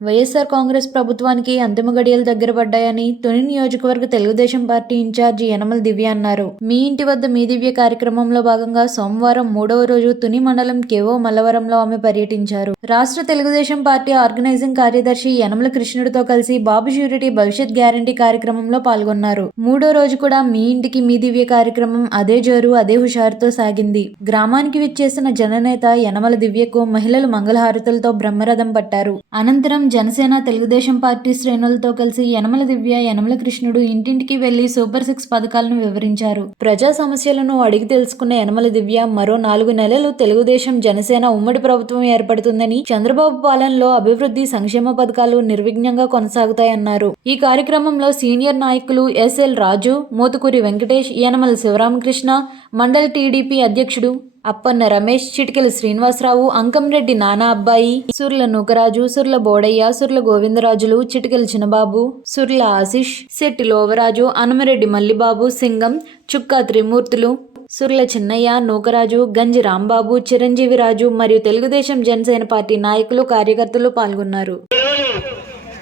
వైఎస్ఆర్ కాంగ్రెస్ ప్రభుత్వానికి అంతిమ గడియలు దగ్గర పడ్డాయని తుని నియోజకవర్గ Telugu Desam party in charge Yanamala Divya అన్నారు. మీ ఇంటి వద్ద మీ దివ్య కార్యక్రమంలో భాగంగా సోమవారం మూడవ రోజు తుని మండలం కేవో మల్లవరంలో ఆమె పర్యటించారు. రాష్ట్ర తెలుగుదేశం పార్టీ ఆర్గనైజింగ్ కార్యదర్శి యనమల కృష్ణుడితో కలిసి బాబు ష్యూరిటీ భవిష్యత్ గ్యారంటీ కార్యక్రమంలో పాల్గొన్నారు. మూడో రోజు కూడా మీ ఇంటికి మీ దివ్య కార్యక్రమం అదే జోరు అదే హుషారుతో సాగింది. గ్రామానికి విచ్చేసిన జననేత యనమల దివ్యకు మహిళలు మంగళహారతులతో బ్రహ్మరథం పట్టారు. అనంతరం జనసేన తెలుగుదేశం పార్టీ శ్రేణులతో కలిసి యనమల దివ్య యనమల కృష్ణుడు ఇంటింటికి వెళ్ళి సూపర్ సిక్స్ పథకాలను వివరించారు. ప్రజా సమస్యలను అడిగి తెలుసుకున్న యనమల దివ్య మరో నాలుగు నెలలు తెలుగుదేశం జనసేన ఉమ్మడి ప్రభుత్వం ఏర్పడుతుందని చంద్రబాబు పాలనలో అభివృద్ధి సంక్షేమ పథకాలు నిర్విఘ్నంగా కొనసాగుతాయన్నారు. ఈ కార్యక్రమంలో సీనియర్ నాయకులు S L Raju Motukuri Venkatesh Yanamala Sivaramakrishna mandal TDP అధ్యక్షుడు అప్పన్న రమేష్ చిటికెల శ్రీనివాసరావు అంకంరెడ్డి నానా అబ్బాయి సుర్ల నూకరాజు సుర్ల బోడయ్య సుర్ల గోవిందరాజులు చిటికెల చిన్నబాబు సుర్ల ఆశిష్ శెట్టి లోవరాజు అనమరెడ్డి మల్లిబాబు సింగం చుక్కా త్రిమూర్తులు సుర్ల చిన్నయ్య నూకరాజు గంజి రాంబాబు చిరంజీవి రాజు మరియు తెలుగుదేశం జనసేన పార్టీ నాయకులు కార్యకర్తలు పాల్గొన్నారు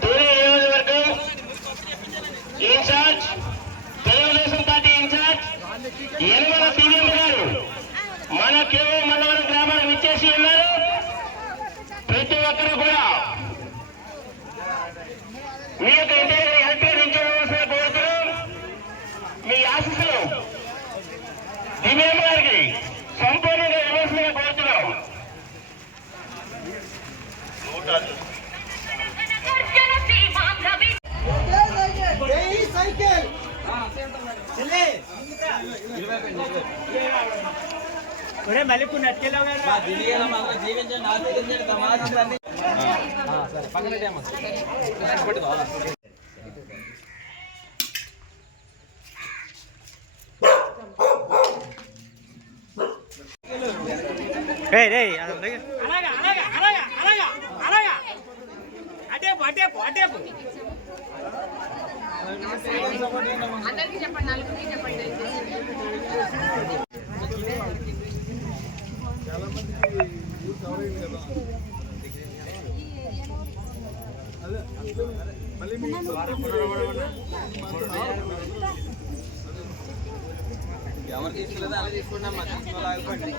తూనే నియోజకవర్గం in charge Telugu Desam party in charge Yanamala దివ్యం గారు మన కేవో మండలం విచ్చేసి ఉన్నారు. ప్రతి ఒక్కరు కూడా మీ యొక్క ఇంటి దగ్గర హెల్ప్ ఇవ్వవలసిన కోరుతున్నాం మీ ఆశీస్సులు దివ్యం గారికి సంపూర్ణంగా ఇవ్వాల్సిందిగా కోరుతున్నాం. సైకిల్ ఒరే మళ్ళీ కొన్ని అట్టుకెళ్ళావు కదా రే రే అలాగా అలాగా అలాగా అలాగా అలాగా. అటేపు అటేపు అటేపు అందరికీ చెప్పండి నలుగురికి చెప్పండి. ఎవరు తీసుకున్నదో అలా తీసుకున్నాం మా తీసుకోలేకపోయింది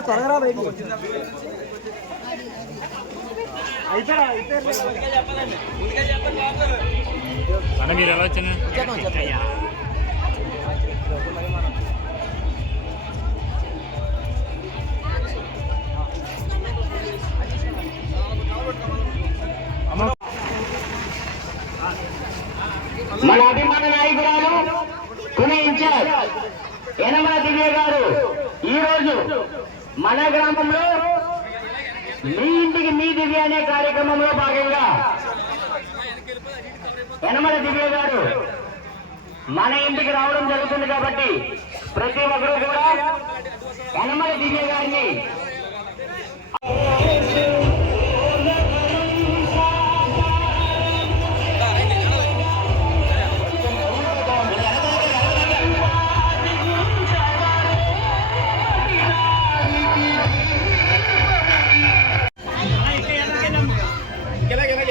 త్వరగా బయటికి అన్న మీరు ఎలా వచ్చిన మన గ్రామంలో మీ ఇంటికి మీ దివ్య అనే కార్యక్రమంలో భాగంగా యనమల దివ్య గారు మన ఇంటికి రావడం జరుగుతుంది కాబట్టి ప్రతి ఒక్కరూ కూడా యనమల దివ్య గారిని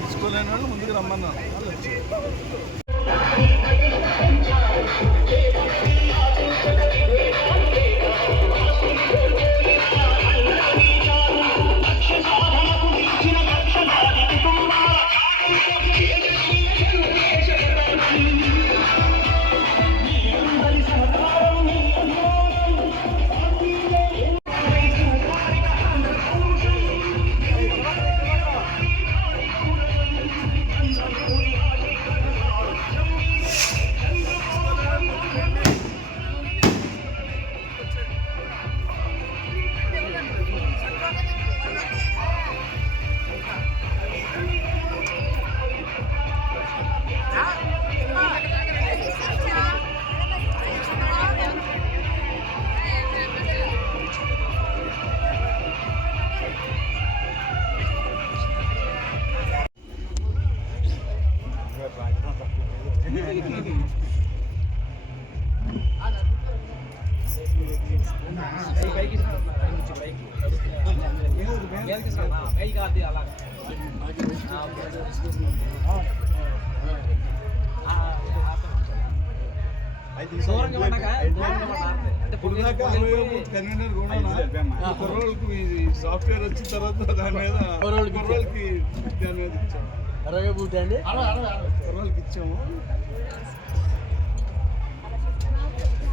తీసుకోలేని వాళ్ళు ముందుకు రమ్మన్నాను కుర్రోళ్ళకి సాఫ్ట్వేర్ వచ్చిన తర్వాత దాని మీద కుర్రోళ్ళకి దాని మీద ఇచ్చాము అరవై బూట్ అండి కుర్రోళ్ళకి ఇచ్చాము.